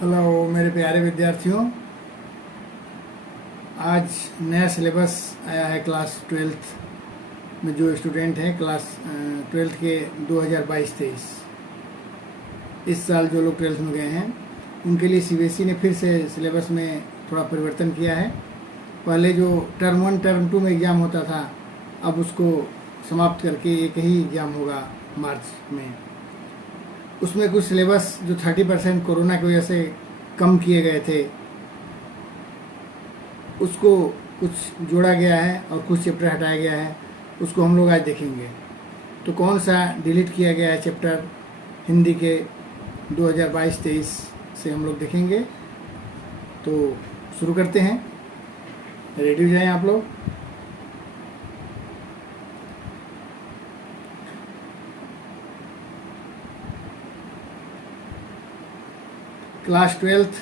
Hello मेरे प्यारे विद्यार्थियों। आज नया सिलेबस आया है क्लास 12th में। जो स्टूडेंट हैं क्लास 12th के 2022-23 इस साल जो लोग 12th में गए हैं उनके लिए सीबीएसई ने फिर से सिलेबस में थोड़ा परिवर्तन किया है। पहले जो टर्म 1 टर्म 2 में एग्ज़ाम होता था, अब उसको समाप्त करके एक ही एग्ज़ाम होगा मार्च में। उसमें कुछ सिलेबस जो 30% कोरोना की वजह से कम किए गए थे उसको कुछ जोड़ा गया है और कुछ चैप्टर हटाया गया है, उसको हम लोग आज देखेंगे। तो कौन सा डिलीट किया गया है चैप्टर हिंदी के 2022-23 से हम लोग देखेंगे। तो शुरू करते हैं। रेडी हो जाएं आप लोग। क्लास 12th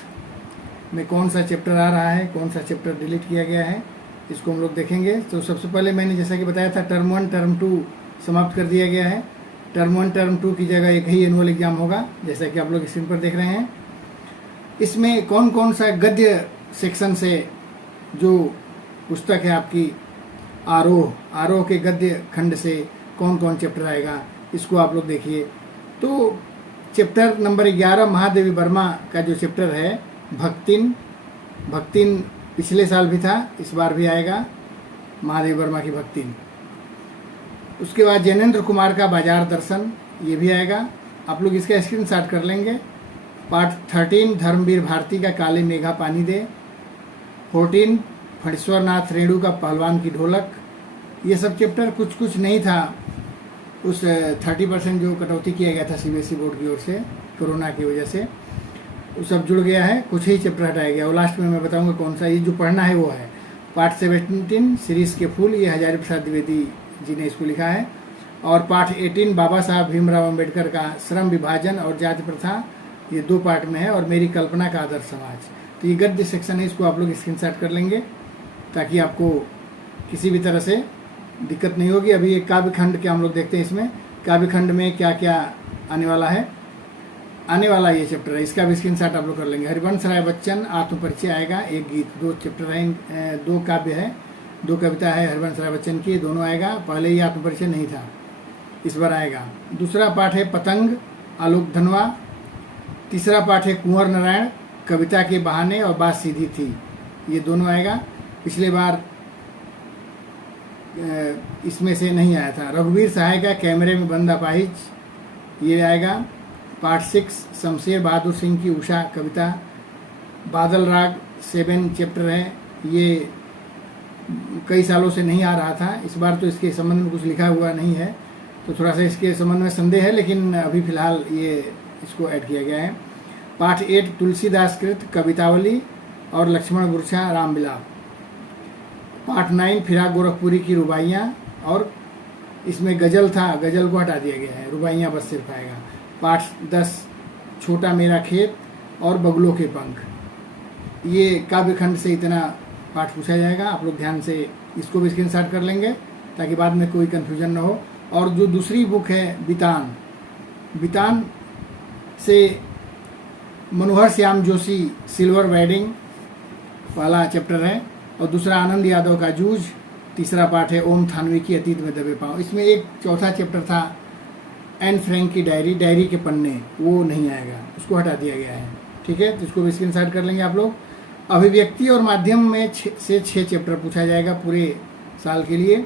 में कौन सा चैप्टर आ रहा है, कौन सा चैप्टर डिलीट किया गया है, इसको हम लोग देखेंगे। तो सबसे पहले मैंने जैसा कि बताया था, टर्म 1 टर्म 2 समाप्त कर दिया गया है। टर्म 1 टर्म 2 की जगह एक ही एनुअल एग्जाम होगा, जैसा कि आप लोग स्क्रीन पर देख रहे हैं। इसमें कौन कौन सा गद्य सेक्शन से जो पुस्तक है आपकी आरोह के गद्य खंड से कौन कौन चैप्टर आएगा, इसको आप लोग देखिए। तो चैप्टर नंबर 11 महादेवी वर्मा का जो चैप्टर है भक्तिन पिछले साल भी था, इस बार भी आएगा महादेवी वर्मा की भक्तिन। उसके बाद जैनेन्द्र कुमार का बाजार दर्शन, ये भी आएगा। आप लोग इसका स्क्रीनशॉट कर लेंगे। पार्ट 13 धर्मवीर भारती का काले मेघा पानी दे। 14 फणीश्वर नाथ रेणु का पहलवान की ढोलक। ये सब चैप्टर कुछ नहीं था, उस 30% जो कटौती किया गया था सीबीएसई बोर्ड की ओर से कोरोना की वजह से, वो सब जुड़ गया है। कुछ ही चैप्टर हटाया गया और लास्ट में मैं बताऊंगा कौन सा। ये जो पढ़ना है वो है पार्ट 17 सीरीज के फूल, ये हजारी प्रसाद द्विवेदी जी ने इसको लिखा है। और पार्ट 18 बाबा साहब भीमराव अम्बेडकर का श्रम विभाजन और जाति प्रथा, ये 2 पार्ट में है। और मेरी कल्पना का आदर्श समाज, तो ये गद्य सेक्शन है, इसको आप लोग स्क्रीनशॉट कर लेंगे ताकि आपको किसी भी तरह से दिक्कत नहीं होगी। अभी एक काव्य खंड के हम लोग देखते हैं। इसमें काव्य खंड में क्या क्या आने वाला है, आने वाला ये चैप्टर है, इसका भी स्क्रीनशॉट आप लोग कर लेंगे। हरिवंश राय बच्चन आत्मपरिचय आएगा, एक गीत, 2 चैप्टर है, 2 काव्य है, 2 कविता है हरिवंश राय बच्चन की, दोनों आएगा। पहले ये आत्मपरिचय नहीं था, इस बार आएगा। दूसरा पाठ है पतंग आलोक धनवा। तीसरा पाठ है कुंवर नारायण कविता के बहाने और बात सीधी थी, ये दोनों आएगा। पिछले बार इसमें से नहीं आया था। रघुवीर सहाय का कैमरे में बंद अपाहिज, ये आएगा। पार्ट 6 शमशेर बहादुर सिंह की उषा कविता। बादल राग 7 चैप्टर है, ये कई सालों से नहीं आ रहा था, इस बार तो इसके संबंध में कुछ लिखा हुआ नहीं है, तो थोड़ा सा इसके संबंध में संदेह है, लेकिन अभी फिलहाल ये इसको ऐड किया गया है। पार्ट 8 तुलसीदास कृत कवितावली और लक्ष्मण गुरछा राम विलाप। पार्ट 9 फिराक गोरखपुरी की रुबाइयाँ, और इसमें गज़ल था, गज़ल को हटा दिया गया है, रुबाइयाँ बस सिर्फ आएगा। पार्ट 10 छोटा मेरा खेत और बगुलों के पंख, ये काव्य खंड से इतना पाठ पूछा जाएगा। आप लोग ध्यान से इसको भी स्क्रीनशॉट कर लेंगे ताकि बाद में कोई कन्फ्यूजन ना हो। और जो दूसरी बुक है बितान से मनोहर श्याम जोशी सिल्वर वेडिंग वाला चैप्टर है। और दूसरा आनंद यादव का जूझ। तीसरा पाठ है ओम थानवी की अतीत में दबे पाँव। इसमें एक चौथा चैप्टर था एन फ्रैंक की डायरी के पन्ने, वो नहीं आएगा, उसको हटा दिया गया है। ठीक है, तो इसको भी स्क्रीनशॉट कर लेंगे आप लोग। अभिव्यक्ति और माध्यम में 6 चैप्टर पूछा जाएगा पूरे साल के लिए।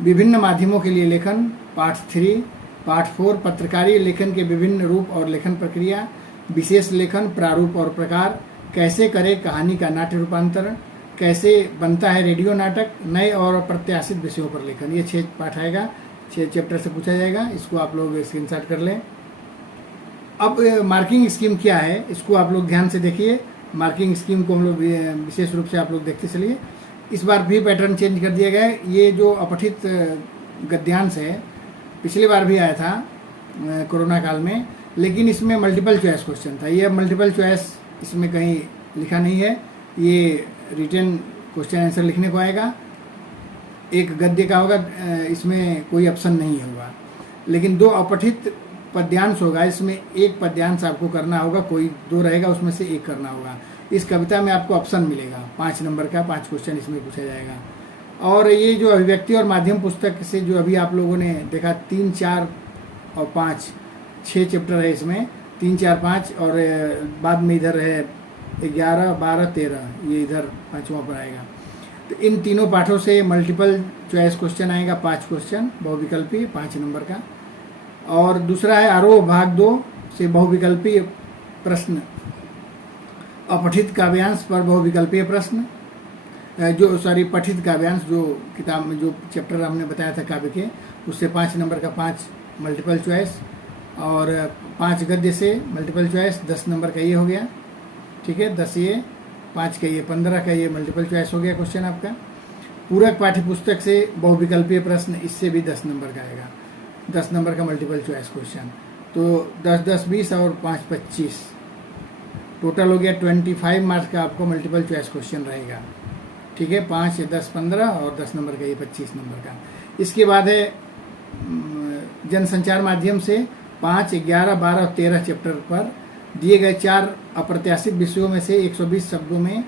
विभिन्न माध्यमों के लिए लेखन पार्ट 3। पार्ट 4 पत्रकारी लेखन के विभिन्न रूप और लेखन प्रक्रिया। विशेष लेखन प्रारूप और प्रकार। कैसे करें कहानी का नाट्य रूपांतरण। कैसे बनता है रेडियो नाटक। नए और प्रत्याशित विषयों पर लेखन, ये 6 पाठ आएगा, 6 चैप्टर से पूछा जाएगा। इसको आप लोग स्क्रीनशॉट कर लें। अब मार्किंग स्कीम क्या है, इसको आप लोग ध्यान से देखिए। मार्किंग स्कीम को हम लोग विशेष रूप से आप लोग देखते चलिए। इस बार भी पैटर्न चेंज कर दिया गया है। ये जो अपठित गद्यांश है, पिछली बार भी आया था कोरोना काल में, लेकिन इसमें मल्टीपल चॉइस क्वेश्चन था। ये मल्टीपल चॉइस इसमें कहीं लिखा नहीं है, ये रिटन क्वेश्चन आंसर लिखने को आएगा। एक गद्य का होगा, इसमें कोई ऑप्शन नहीं होगा। लेकिन 2 अपठित पद्यांश होगा, इसमें एक पद्यांश आपको करना होगा, कोई दो रहेगा उसमें से एक करना होगा। इस कविता में आपको ऑप्शन मिलेगा 5 नंबर का, 5 क्वेश्चन इसमें पूछा जाएगा। और ये जो अभिव्यक्ति और माध्यम पुस्तक से जो अभी आप लोगों ने देखा 3, 4 और 5, 6 चैप्टर है इसमें, 3, 4, 5 और बाद में इधर है 11, 12, 13, ये इधर 5वां पर आएगा। तो इन तीनों पाठों से मल्टीपल चॉइस क्वेश्चन आएगा, 5 क्वेश्चन बहुविकल्पी 5 नंबर का। और दूसरा है आरोह भाग 2 से बहुविकल्पीय प्रश्न, अपठित काव्यांश पर बहुविकल्पीय प्रश्न, पठित काव्यांश जो किताब में जो चैप्टर हमने बताया था काव्य के, उससे 5 नंबर का 5 मल्टीपल चॉइस, और 5 गद्य से मल्टीपल चॉइस 10 नंबर का ये हो गया, ठीक है। 10 ये, 5 का ये, 15 का ये मल्टीपल चॉइस हो गया क्वेश्चन आपका। पूरक पाठ्य पुस्तक से बहुविकल्पीय प्रश्न, इससे भी 10 नंबर का आएगा, 10 नंबर का मल्टीपल चॉइस क्वेश्चन। तो 10, 10, 20 और 5, 25, टोटल हो गया 25 मार्क्स का आपको मल्टीपल चॉइस क्वेश्चन रहेगा, ठीक है। 5, 10, 15 और 10 नंबर का ये 25 नंबर का। इसके बाद है जनसंचार माध्यम से 5, 11, 12 और 13 चैप्टर पर दिए गए 4 अप्रत्याशित विषयों में से 120 शब्दों में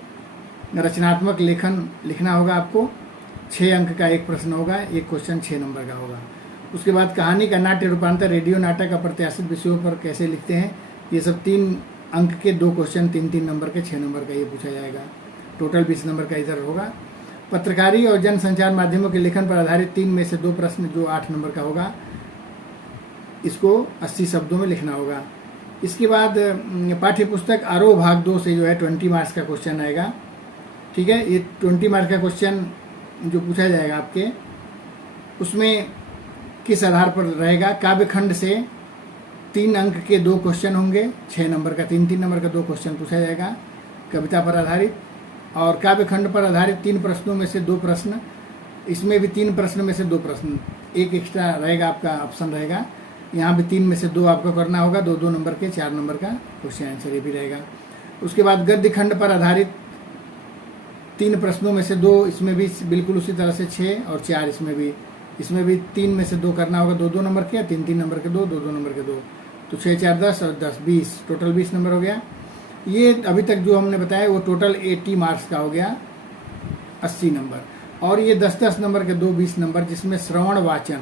रचनात्मक लेखन लिखना होगा आपको। 6 अंक का एक प्रश्न होगा, एक क्वेश्चन 6 नंबर का होगा। उसके बाद कहानी का नाट्य रूपांतर, रेडियो नाटक अप्रत्याशित विषयों पर कैसे लिखते हैं, ये सब 3 अंक के 2 क्वेश्चन 3-3 नंबर के 6 नंबर का ये पूछा जाएगा। टोटल 20 नंबर का इधर होगा। पत्रकारी और जनसंचार माध्यमों के लेखन पर आधारित 3 में से 2 प्रश्न जो 8 नंबर का होगा, इसको 80 शब्दों में लिखना होगा। इसके बाद पाठ्य पुस्तक आरोह भाग 2 से जो है 20 मार्क्स का क्वेश्चन आएगा, ठीक है। ये 20 मार्क्स का क्वेश्चन जो पूछा जाएगा आपके, उसमें किस आधार पर रहेगा, काव्यखंड से 3 अंक के 2 क्वेश्चन होंगे, 6 नंबर का, 3-3 नंबर का 2 क्वेश्चन पूछा जाएगा कविता पर आधारित। और काव्यखंड पर आधारित 3 प्रश्नों में से 2 प्रश्न, इसमें भी 3 प्रश्न में से 2 प्रश्न, एक एक्स्ट्रा रहेगा आपका ऑप्शन रहेगा, यहाँ भी 3 में से 2 आपको करना होगा, 2-2 नंबर के 4 नंबर का क्वेश्चन आंसर ये भी रहेगा। उसके बाद गद्य खंड पर आधारित 3 प्रश्नों में से 2, इसमें भी बिल्कुल उसी तरह से 6 और 4, इसमें भी 3 में से 2 करना होगा, 2-2 नंबर के, 3-3 नंबर के 2, 2-2 नंबर के 2, तो 6, 4, 10 और 10, 20, टोटल 20 नंबर हो गया। ये अभी तक जो हमने बताया वो टोटल 80 मार्क्स का हो गया, 80 नंबर। और ये 10-10 नंबर के 2 20 नंबर, जिसमें श्रवण वाचन,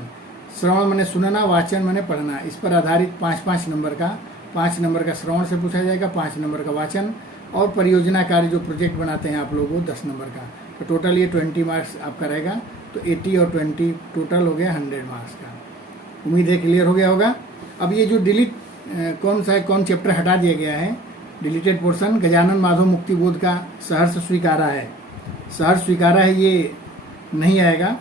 श्रवण मैंने सुनना, वाचन मैंने पढ़ना, इस पर आधारित 5-5 नंबर का, 5 नंबर का श्रवण से पूछा जाएगा, 5 नंबर का वाचन, और परियोजना कार्य जो प्रोजेक्ट बनाते हैं आप लोग, वो 10 नंबर का। तो टोटल ये 20 मार्क्स आपका रहेगा। तो 80 और 20 टोटल हो गया 100 मार्क्स का। उम्मीद है क्लियर हो गया होगा। अब ये जो डिलीट कौन चैप्टर हटा दिया गया है, डिलीटेड पोर्शन, गजानन माधव मुक्तिबोध का सहर्ष स्वीकारा है, सहर्ष स्वीकारा है, ये नहीं आएगा,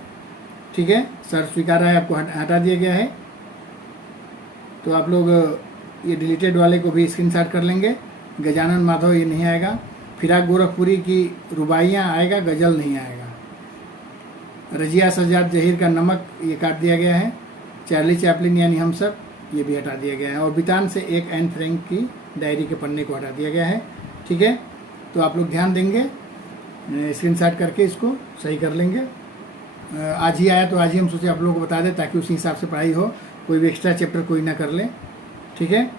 ठीक है। सहर्ष स्वीकारा है, आपको हटा दिया गया है। तो आप लोग ये डिलीटेड वाले को भी स्क्रीनशॉट कर लेंगे। गजानन माधव ये नहीं आएगा। फिराक गोरखपुरी की रुबाइयाँ आएगा, गजल नहीं आएगा। रजिया सजाद जहीर का नमक ये काट दिया गया है। चार्ली चैपलिन यानी हम सब, ये भी हटा दिया गया है। और बितान से एक एन फ्रैंक की डायरी के पन्ने को हटा दिया गया है, ठीक है। तो आप लोग ध्यान देंगे, स्क्रीनशॉट करके इसको सही कर लेंगे। आज ही आया तो आज ही हम सोचे आप लोगों को बता दें, ताकि उसी हिसाब से पढ़ाई हो, कोई भी एक्स्ट्रा चैप्टर कोई ना कर ले, ठीक है।